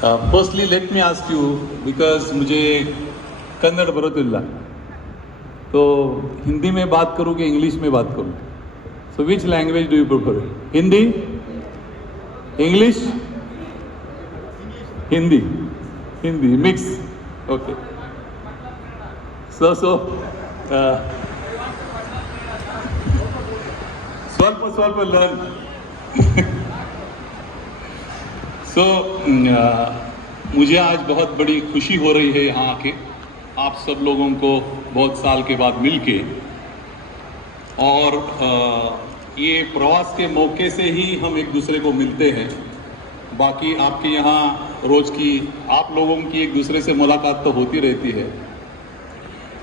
Firstly, let me ask you, because मुझे कन्नड़ बरोतिल्ला, तो हिंदी में बात करूँ कि इंग्लिश में बात करूँ? So which language do you prefer? Hindi? English? Hindi. Hindi mix. Okay. So ಸ್ವಲ್ಪ learn. So मुझे आज बहुत बड़ी खुशी हो रही है यहाँ आके आप सब लोगों को बहुत साल के बाद मिलके, और ये प्रवास के मौके से ही हम एक दूसरे को मिलते हैं। बाकी आपके यहाँ रोज़ की आप लोगों की एक दूसरे से मुलाकात तो होती रहती है,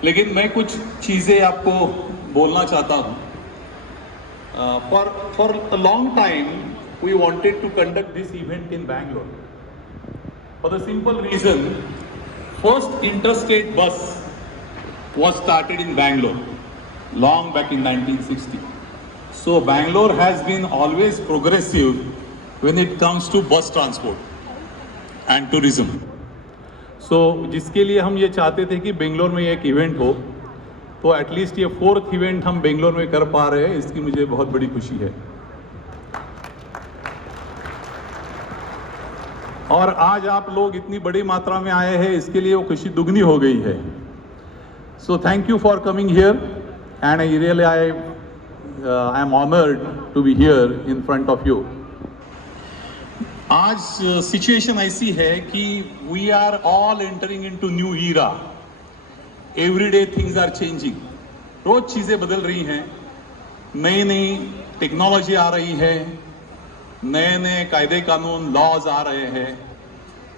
लेकिन मैं कुछ चीज़ें आपको बोलना चाहता हूँ। For a long time we wanted to conduct this event in Bangalore for the simple reason, first interstate bus was started in Bangalore long back in 1960. So Bangalore has been always progressive when it comes to bus transport and tourism. So जिसके लिए हम ये चाहते थे कि बेंगलोर में एक event हो, तो एटलीस्ट ये 4th इवेंट हम बेंगलोर में कर पा रहे हैं, इसकी मुझे बहुत बड़ी खुशी है। और आज आप लोग इतनी बड़ी मात्रा में आए हैं, इसके लिए वो खुशी दुगनी हो गई है। So thank you for coming here and I really I am honoured to be here in front of you. आज सिचुएशन ऐसी है कि we are all entering into new era. Every day things are changing, रोज चीज़ें बदल रही हैं, नई नई टेक्नोलॉजी आ रही है, नए नए कायदे कानून लॉज आ रहे हैं,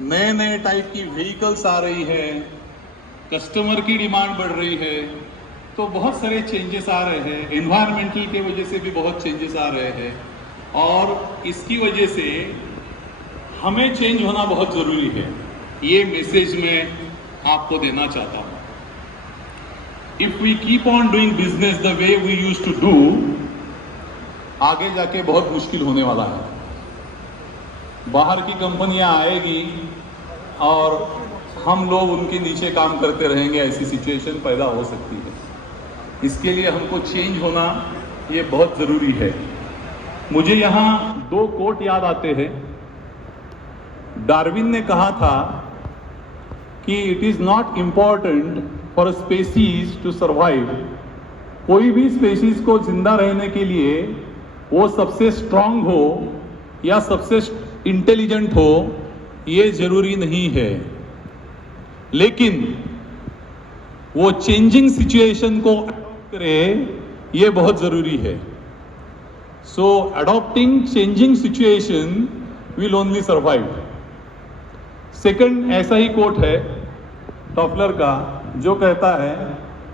नए नए टाइप की व्हीकल्स आ रही है, कस्टमर की डिमांड बढ़ रही है, तो बहुत सारे चेंजेस आ रहे हैं। एनवायरमेंटल के वजह से भी बहुत चेंजेस आ रहे हैं, और इसकी वजह से हमें चेंज होना बहुत ज़रूरी है। ये मैसेज मैं आपको देना चाहता हूँ। If we keep on doing business the way we used to do, आगे जाके बहुत मुश्किल होने वाला है। बाहर की कंपनियां आएगी और हम लोग उनके नीचे काम करते रहेंगे, ऐसी सिचुएशन पैदा हो सकती है। इसके लिए हमको चेंज होना ये बहुत ज़रूरी है। मुझे यहाँ 2 कोट याद आते हैं। डार्विन ने कहा था कि it is not important for a species to survive. कोई भी स्पेसीज को जिंदा रहने के लिए वो सबसे स्ट्रांग हो या सबसे इंटेलिजेंट हो, ये जरूरी नहीं है, लेकिन वो चेंजिंग सिचुएशन को अडॉप्ट करे, ये बहुत जरूरी है। So adopting changing situation will only survive. Second ऐसा ही कोट है टॉफलर का, जो कहता है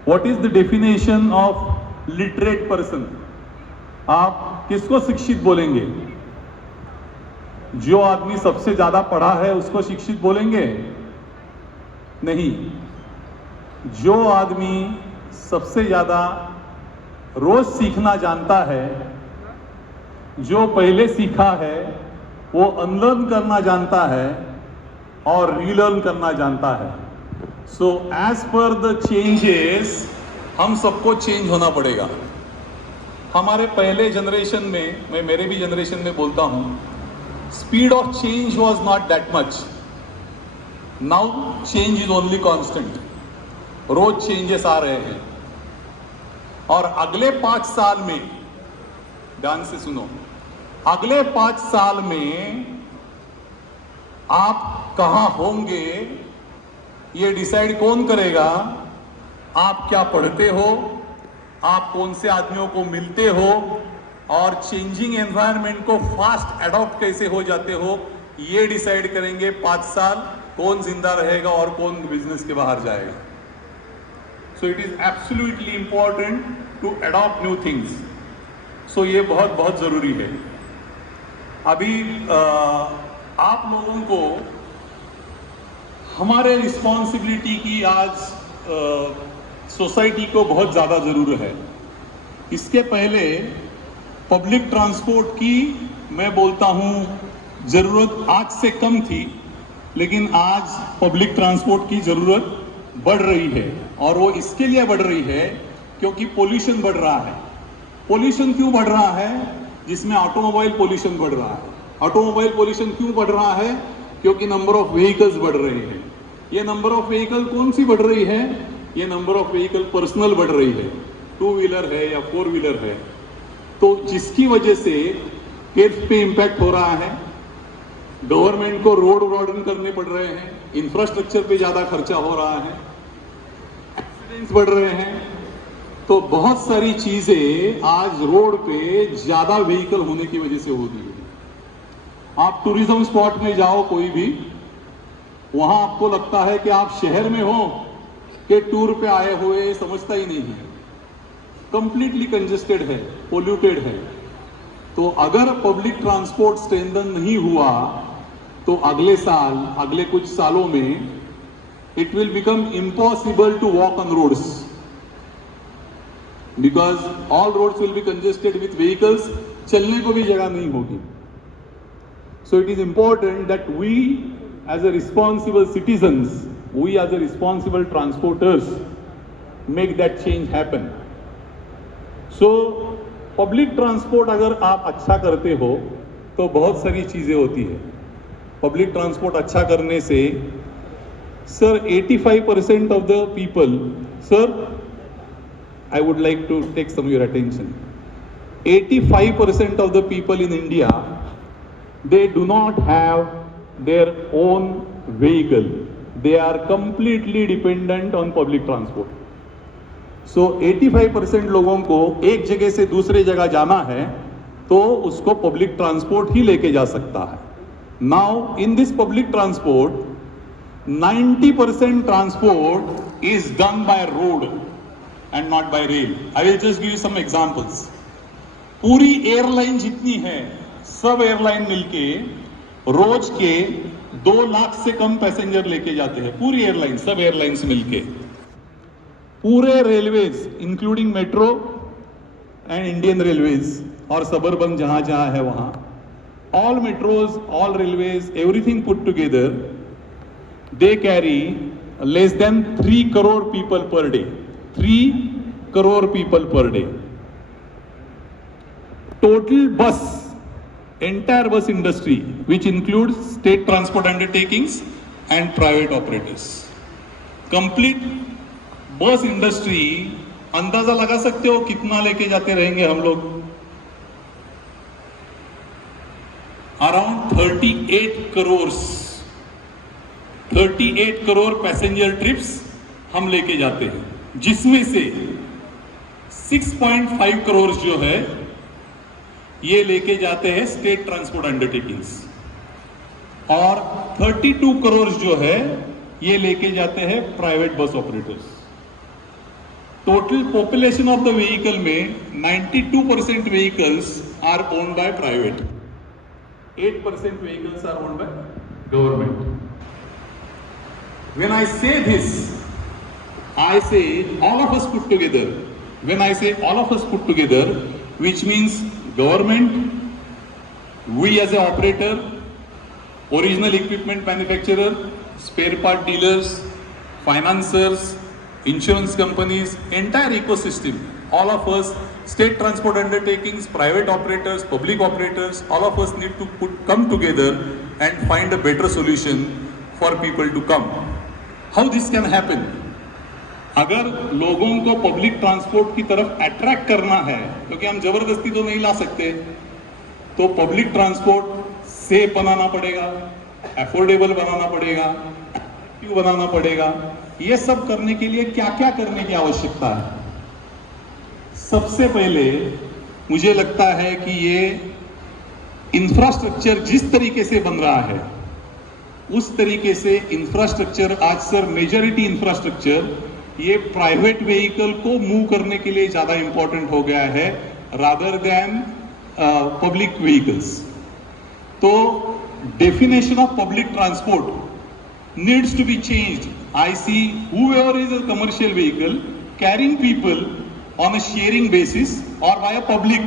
what is the definition of literate person. आप किसको शिक्षित बोलेंगे? जो आदमी सबसे ज्यादा पढ़ा है उसको शिक्षित बोलेंगे? नहीं। जो आदमी सबसे ज्यादा रोज सीखना जानता है, जो पहले सीखा है वो अनलर्न करना जानता है और रीलर्न करना जानता है। So as per the changes हम सबको चेंज होना पड़ेगा। हमारे पहले जनरेशन में, मैं मेरे भी जनरेशन में बोलता हूँ, speed of change was not that much. Now change is only constant. रोज चेंजेस आ रहे हैं, और अगले 5 साल में, ध्यान से सुनो, अगले 5 साल में आप कहाँ होंगे ये डिसाइड कौन करेगा? आप क्या पढ़ते हो, आप कौन से आदमियों को मिलते हो, और चेंजिंग एनवायरनमेंट को फास्ट अडॉप्ट कैसे हो जाते हो, ये डिसाइड करेंगे 5 साल कौन जिंदा रहेगा और कौन बिजनेस के बाहर जाएगा। So it is absolutely important to adopt new things. So ये बहुत बहुत जरूरी है। अभी आप लोगों को हमारे रिस्पॉन्सिबिलिटी की आज सोसाइटी को बहुत ज़्यादा ज़रूरत है। इसके पहले पब्लिक ट्रांसपोर्ट की मैं बोलता हूँ ज़रूरत आज से कम थी, लेकिन आज पब्लिक ट्रांसपोर्ट की ज़रूरत बढ़ रही है, और वो इसके लिए बढ़ रही है क्योंकि पोल्यूशन बढ़ रहा है। पोल्यूशन क्यों बढ़ रहा है? जिसमें ऑटोमोबाइल पोल्यूशन बढ़ रहा है। ऑटोमोबाइल पोल्यूशन क्यों बढ़ रहा है? क्योंकि नंबर ऑफ व्हीकल्स बढ़ रहे हैं। ये नंबर ऑफ व्हीकल कौन सी बढ़ रही है? ये नंबर ऑफ व्हीकल पर्सनल बढ़ रही है, 2 व्हीलर है या 4 व्हीलर है, तो जिसकी वजह से हेल्थ पे इंपैक्ट हो रहा है। गवर्नमेंट को रोड ब्रॉडन करने पड़ रहे हैं, इंफ्रास्ट्रक्चर पे ज्यादा खर्चा हो रहा है, एक्सीडेंट्स बढ़ रहे हैं, तो बहुत सारी चीजें आज रोड पे ज्यादा व्हीकल होने की वजह से हो रही है। आप टूरिज्म स्पॉट में जाओ कोई भी, वहां आपको लगता है कि आप शहर में हो कि टूर पे आए हुए, समझता ही नहीं है। कंप्लीटली कंजेस्टेड है, पोल्यूटेड है। तो अगर पब्लिक ट्रांसपोर्ट स्ट्रेंथन नहीं हुआ तो अगले साल, अगले कुछ सालों में it will become impossible to walk on roads, because all roads will be congested with vehicles. चलने को भी जगह नहीं होगी। So it is important that we as a responsible citizens, we as a responsible transporters make that change happen. So public transport अगर आप अच्छा करते हो तो बहुत सारी चीज़ें होती है। पब्लिक ट्रांसपोर्ट अच्छा करने से sir 85% of the people, sir I would like to take some of your attention. 85% of the people in India, they do not have their own vehicle. They are completely dependent on public transport. So 85% लोगों को एक जगह से दूसरे जगह जाना है तो उसको पब्लिक ट्रांसपोर्ट ही लेके जा सकता है। Now in this public transport, 90% transport is done by road and not by rail. I will just give you some examples. पूरी एयरलाइन जितनी है, सब एयरलाइन मिलके रोज के 2 लाख से कम पैसेंजर लेके जाते हैं। पूरी एयरलाइन, सब एयरलाइंस मिलके। पूरे railways including metro and Indian railways और सबर्बन जहां जहां है वहां, all metros, all railways, everything put together, they carry less than 3 crore people per day. 3 crore people per day. Total बस, entire bus industry, which includes state transport undertakings and private operators, complete bus industry, अंदाजा लगा सकते हो कितना लेके जाते रहेंगे हम लोग? अराउंड 38 करोड़ पैसेंजर ट्रिप्स हम लेके जाते हैं, जिसमें से 6.5 करोड़ जो है ये लेके जाते हैं स्टेट ट्रांसपोर्ट अंडरटेकिंग्स, और 32 करोड़ जो है ये लेके जाते हैं private bus operators. Total population of the vehicle में 92% vehicles are owned by private, 8% vehicles are owned by government. When I say this, I say all of us put together. When I say all of us put together, which means government, we as an operator, original equipment manufacturer, spare part dealers, financiers, insurance companies, entire ecosystem, all of us, state transport undertakings, private operators, public operators, all of us need to come together and find a better solution for people to come. How this can happen? अगर लोगों को public transport की तरफ attract करना है, क्योंकि हम जबरदस्ती तो नहीं ला सकते, तो पब्लिक ट्रांसपोर्ट सेफ बनाना पड़ेगा, अफोर्डेबल बनाना पड़ेगा, एक्टिव बनाना पड़ेगा। ये सब करने के लिए क्या क्या करने की आवश्यकता है? सबसे पहले मुझे लगता है कि ये इंफ्रास्ट्रक्चर जिस तरीके से बन रहा है, उस तरीके से इंफ्रास्ट्रक्चर आज सर मेजॉरिटी इंफ्रास्ट्रक्चर ये प्राइवेट व्हीकल को मूव करने के लिए ज्यादा इंपॉर्टेंट हो गया है रादर देन पब्लिक व्हीकल्स। तो definition of public transport needs to be changed. I see whoever is a commercial vehicle carrying people on a sharing basis or by a public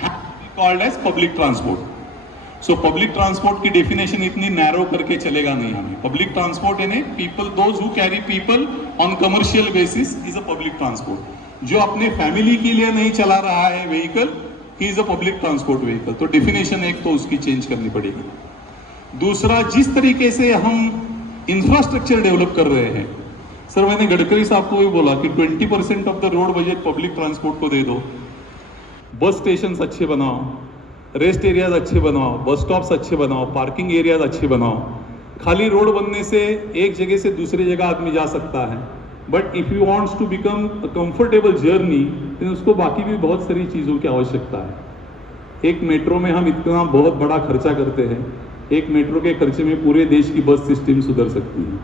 has to be called as public transport. So public transport की definition इतनी narrow करके चलेगा नहीं हमें. Public transport यानी people, those who carry people on commercial basis is a public transport. जो अपने family के लिए नहीं चला रहा है vehicle, he is a public transport vehicle. तो डेफिनेशन एक तो उसकी चेंज करनी पड़ेगी. दूसरा, जिस तरीके से हम इंफ्रास्ट्रक्चर डेवलप कर रहे हैं, सर मैंने गडकरी साहब को भी बोला कि 20% of the road budget public transport को दे दो. बस स्टेशन अच्छे बनाओ, रेस्ट एरियाज अच्छे बनाओ, बस स्टॉप्स अच्छे बनाओ, पार्किंग एरियाज अच्छे बनाओ. खाली रोड बनने से एक जगह से दूसरी जगह आदमी जा सकता है, but if you wants to become a comfortable journey, तो उसको बाकी भी बहुत सारी चीज़ों की आवश्यकता है. एक मेट्रो में हम इतना बहुत बड़ा खर्चा करते हैं, एक मेट्रो के खर्चे में पूरे देश की बस सिस्टम सुधर सकती है.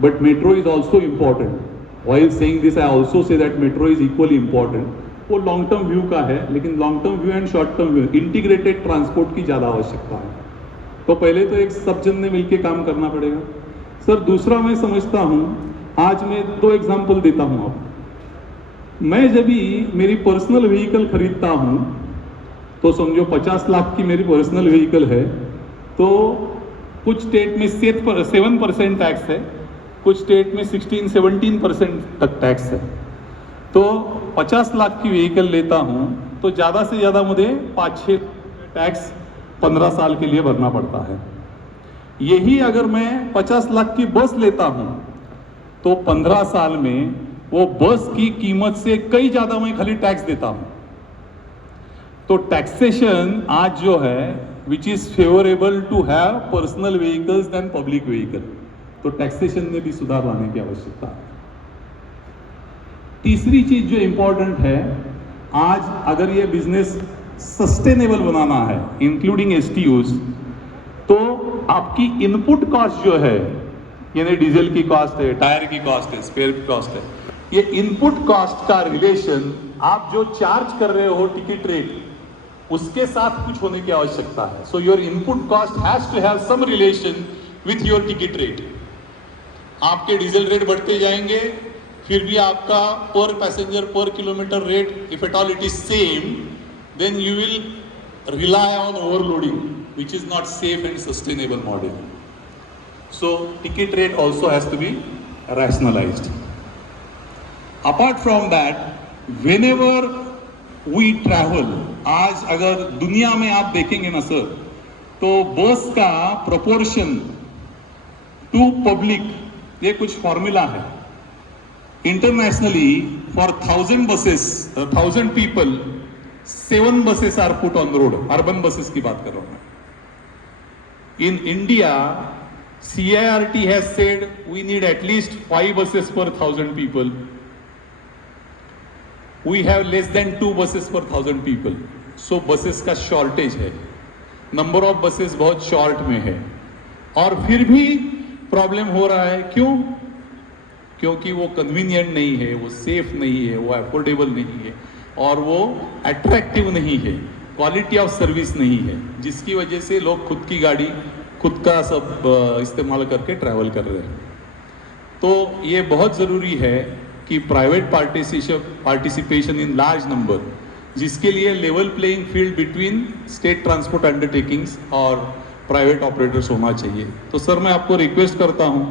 But metro is also important. While saying this I also say that metro is equally important. वो लॉन्ग टर्म व्यू का है, लेकिन long term view and short term view integrated transport की ज़्यादा आवश्यकता है. तो पहले तो एक सब जन ने मिलकर काम करना पड़ेगा. सर दूसरा मैं समझता हूँ, आज मैं 2 एग्जाम्पल देता हूँ आपको. मैं जब भी मेरी पर्सनल व्हीकल खरीदता हूँ, तो समझो 50 लाख की मेरी पर्सनल व्हीकल है, तो कुछ स्टेट में 7% टैक्स है, कुछ स्टेट में 16-17% तक टैक्स है. तो 50 लाख की व्हीकल लेता हूँ तो ज़्यादा से ज़्यादा मुझे 5-6 टैक्स 15 साल के लिए भरना पड़ता है. यही अगर मैं 50 लाख की बस लेता हूँ तो 15 साल में वो बस की कीमत से कई ज़्यादा मैं खाली टैक्स देता हूँ. तो टैक्सेशन आज जो है which is favourable to have personal vehicles than public vehicle, तो टैक्सेशन में भी सुधार लाने की आवश्यकता है. तीसरी चीज जो इंपॉर्टेंट है, आज अगर ये बिजनेस सस्टेनेबल बनाना है इंक्लूडिंग एसटीयूज, तो आपकी इनपुट कॉस्ट जो है, यानी डीजल की कॉस्ट है, टायर की कॉस्ट है, स्पेयर की कॉस्ट है, ये इनपुट कॉस्ट का रिलेशन आप जो चार्ज कर रहे हो टिकट रेट, उसके साथ कुछ होने की आवश्यकता है. So your input cost has to have some relation with your ticket rate. आपके डीजल रेट बढ़ते जाएंगे, फिर भी आपका per passenger per kilometre rate, if at all it is same, then you will rely on overloading, which is not safe and sustainable model. So ticket rate also has to be rationalized. Apart from that, whenever we travel, आज अगर दुनिया में आप देखेंगे ना sir, तो बस का प्रोपोर्शन टू पब्लिक, ये कुछ फॉर्मूला है. Internationally for 1000 buses, 1000 people, 7 buses are put on road. Urban buses की बात कर रहा हूं मैं. In India CIRT has said we need at least 5 buses per 1000 people. We have less than 2 buses per 1000 people. So buses का shortage है, number of buses बहुत short में है, और फिर भी problem हो रहा है. क्यों? क्योंकि वो convenient नहीं है, वो safe नहीं है, वो affordable नहीं है, और वो attractive नहीं है, quality of service नहीं है, जिसकी वजह से लोग खुद की गाड़ी खुद का सब इस्तेमाल करके ट्रैवल कर रहे हैं. तो ये बहुत ज़रूरी है कि private participation in large number, जिसके लिए level playing field between state transport undertakings और प्राइवेट ऑपरेटर्स होना चाहिए. तो सर मैं आपको रिक्वेस्ट करता हूँ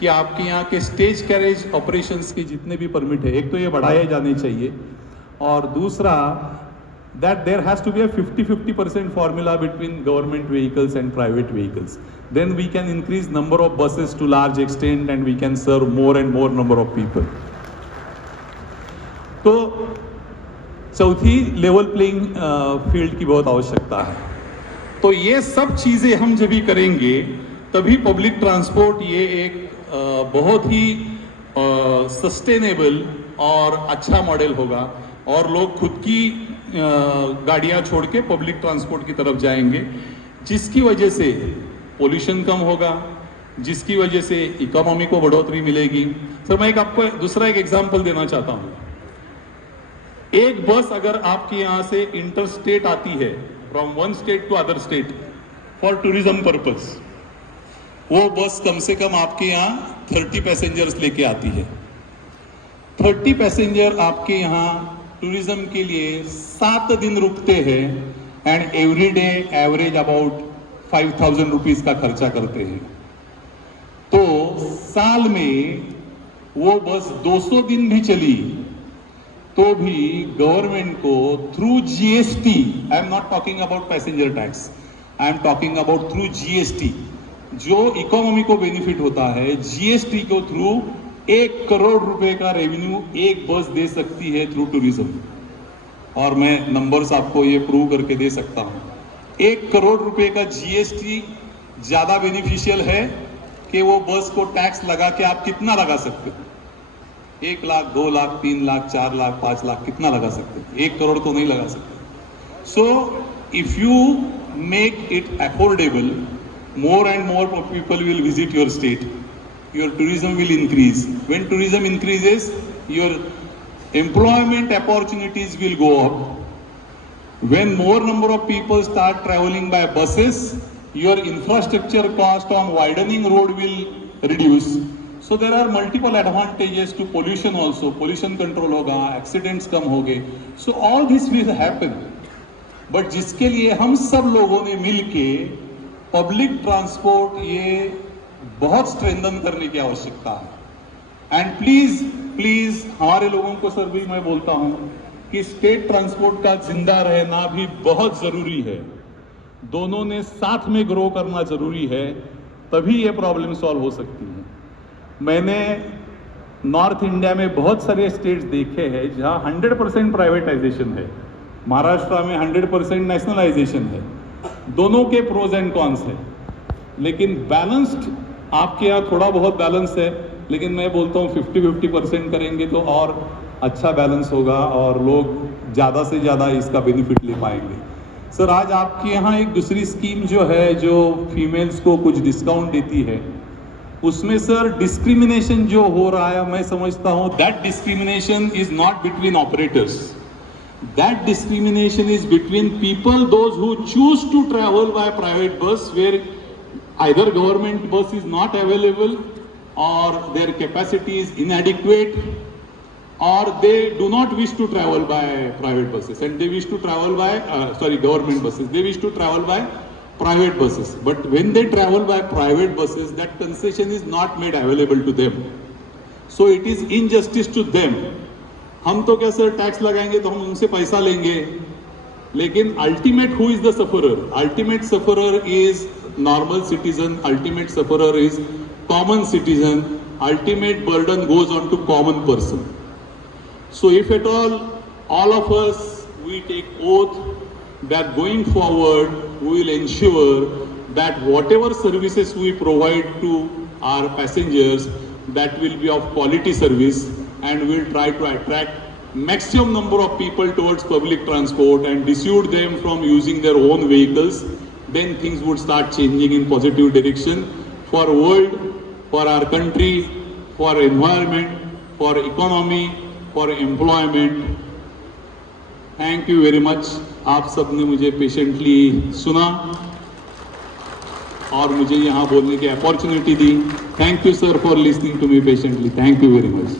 कि आपके यहाँ के स्टेज कैरेज ऑपरेशंस के जितने भी परमिट है, एक तो ये बढ़ाए जाने चाहिए, और दूसरा that there has to be a 50-50% formula between government vehicles and private vehicles. Then we can increase number of buses to large extent and we can serve more and more number of people. तो चौथी level playing field की बहुत आवश्यकता है. तो ये सब चीज़ें हम जब भी करेंगे तभी पब्लिक ट्रांसपोर्ट ये एक बहुत ही सस्टेनेबल और अच्छा मॉडल होगा, और लोग खुद की गाड़ियां छोड़ के पब्लिक ट्रांसपोर्ट की तरफ जाएंगे, जिसकी वजह से पोल्यूशन कम होगा, जिसकी वजह से इकोनॉमी को बढ़ोतरी मिलेगी. सर मैं आपको दूसरा एक एग्जांपल देना चाहता हूं. एक बस अगर आपके यहाँ से इंटर स्टेट आती है, from one state to other state for tourism purpose, वो बस कम से कम आपके यहाँ 30 पैसेंजर्स लेके आती है. 30 पैसेंजर आपके यहाँ टूरिज्म के लिए 7 दिन रुकते हैं, and every day average about 5,000 rupees का खर्चा करते हैं, तो साल में वो बस 200 दिन भी चली तो भी गवर्नमेंट को through GST, I am not talking about passenger tax, I am talking about through GST, जो इकोनॉमी को बेनिफिट होता है, जीएसटी को थ्रू 1 करोड़ रुपए का रेवेन्यू एक बस दे सकती है थ्रू टूरिज्म। और मैं नंबर्स आपको ये प्रूव करके दे सकता हूं। 1 करोड़ रुपए का जीएसटी ज्यादा बेनिफिशियल है कि वो बस को टैक्स लगा के आप कितना लगा सकते हो? 1 लाख, 2 लाख, 3 लाख, 4 लाख, 5 लाख कितना लगा सकते हो? 1 करोड़ तो नहीं लगा सकते। So if you make it affordable, more and more people will visit your state, your tourism will increase. When tourism increases, your employment opportunities will go up. When more number of people start traveling by buses, your infrastructure cost on widening road will reduce. So there are multiple advantages to pollution also. Pollution control होगा, accidents कम होंगे. So all this will happen. But जिसके लिए हम सब लोगों ने मिलके public transport ये बहुत स्ट्रेंथन करने की आवश्यकता है। एंड प्लीज प्लीज हमारे लोगों को सर भी मैं बोलता हूं कि स्टेट ट्रांसपोर्ट का जिंदा रहना भी बहुत जरूरी है। दोनों ने साथ में ग्रो करना जरूरी है, तभी ये प्रॉब्लम सॉल्व हो सकती है। मैंने नॉर्थ इंडिया में बहुत सारे स्टेट्स देखे हैं जहां 100% प्राइवेटाइजेशन है, महाराष्ट्र में 100% नेशनलाइजेशन है। दोनों के प्रोज एंड कॉन्स है, लेकिन बैलेंस्ड आपके यहाँ थोड़ा बहुत बैलेंस है, लेकिन मैं बोलता हूँ 50-50% करेंगे तो और अच्छा बैलेंस होगा और लोग ज़्यादा से ज़्यादा इसका बेनिफिट ले पाएंगे। सर आज आपके यहाँ एक दूसरी स्कीम जो है, जो फीमेल्स को कुछ डिस्काउंट देती है, उसमें सर डिस्क्रिमिनेशन जो हो रहा है, मैं समझता हूँ that discrimination is not between operators, that discrimination is between people, those who choose to travel by private bus, where either government bus is not available or their capacity is inadequate, or they do not wish to travel by private buses and they wish to travel by government buses, they wish to travel by private buses. But when they travel by private buses, that concession is not made available to them, so it is injustice to them. हम तो क्या sir tax लगाएंगे तो हम उनसे पैसा लेंगे, लेकिन ultimate who is the sufferer? Ultimate sufferer is normal citizen, ultimate sufferer is common citizen, ultimate burden goes on to common person. So if at all of us we take oath that going forward we will ensure that whatever services we provide to our passengers, that will be of quality service, and we'll try to attract maximum number of people towards public transport and dissuade them from using their own vehicles, then things would start changing in positive direction for world, for our country, for environment, for economy, for employment. Thank you very much. आप सबने मुझे patiently सुना और मुझे यहाँ बोलने की opportunity the. Thank you sir for listening to me patiently. Thank you very much.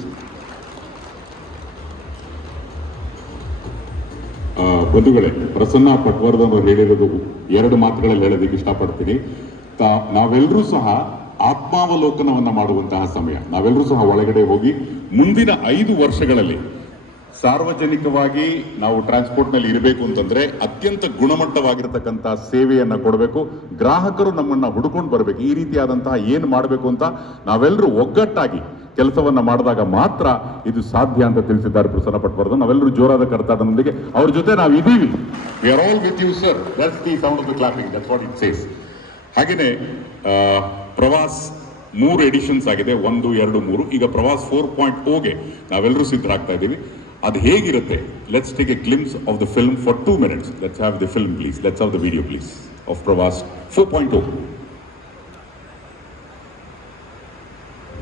ಬಂಧುಗಳೇ, ಪ್ರಸನ್ನ ಪಟ್ವರ್ಧನ್ ಅವರು ಹೇಳಿರೋದು 2 ಮಾತುಗಳಲ್ಲಿ ಹೇಳೋದಕ್ಕೆ ಇಷ್ಟಪಡ್ತೀನಿ. ನಾವೆಲ್ಲರೂ ಸಹ ಆತ್ಮಾವಲೋಕನವನ್ನ ಮಾಡುವಂತಹ ಸಮಯ. ನಾವೆಲ್ಲರೂ ಸಹ ಒಳಗಡೆ ಹೋಗಿ ಮುಂದಿನ 5 ವರ್ಷಗಳಲ್ಲಿ ಸಾರ್ವಜನಿಕವಾಗಿ ನಾವು ಟ್ರಾನ್ಸ್ಪೋರ್ಟ್ ನಲ್ಲಿ ಇರಬೇಕು ಅಂತಂದ್ರೆ ಅತ್ಯಂತ ಗುಣಮಟ್ಟವಾಗಿರತಕ್ಕಂತ ಸೇವೆಯನ್ನ ಕೊಡಬೇಕು. ಗ್ರಾಹಕರು ನಮ್ಮನ್ನ ಹುಡುಕೊಂಡು ಬರಬೇಕು. ಈ ರೀತಿಯಾದಂತಹ ಏನು ಮಾಡಬೇಕು ಅಂತ ನಾವೆಲ್ಲರೂ ಒಗ್ಗಟ್ಟಾಗಿ ಕೆಲಸವನ್ನ ಮಾಡಿದಾಗ ಮಾತ್ರ ಇದು ಸಾಧ್ಯ ಅಂತ ತಿಳಿಸಿದ್ದಾರೆ ಪ್ರಸನ್ನ ಪಟ್ವರ್ಧನ್. ನಾವೆಲ್ಲರೂ ಜೋರಾದ ಕರ್ತಾಟದೊಂದಿಗೆ ಅವ್ರ ಜೊತೆ ನಾವು ಇದ್ದೀವಿ. We are all with you sir. That's the sound of the clapping. That's what it says. ಹಾಗೇನೆ ಪ್ರವಾಸ್ 3 ಎಡಿಷನ್ಸ್ ಆಗಿದೆ, 1, 2, 3. ಈಗ ಪ್ರವಾಸ್ 4.0ಗೆ ನಾವೆಲ್ಲರೂ ಸಿದ್ಧರಾಗ್ತಾ ಇದ್ದೀವಿ. ಅದು ಹೇಗಿರುತ್ತೆ? Let's take a glimpse of the film for 2 minutes. Let's have the film please. Let's have the video please of Pravas 4.0.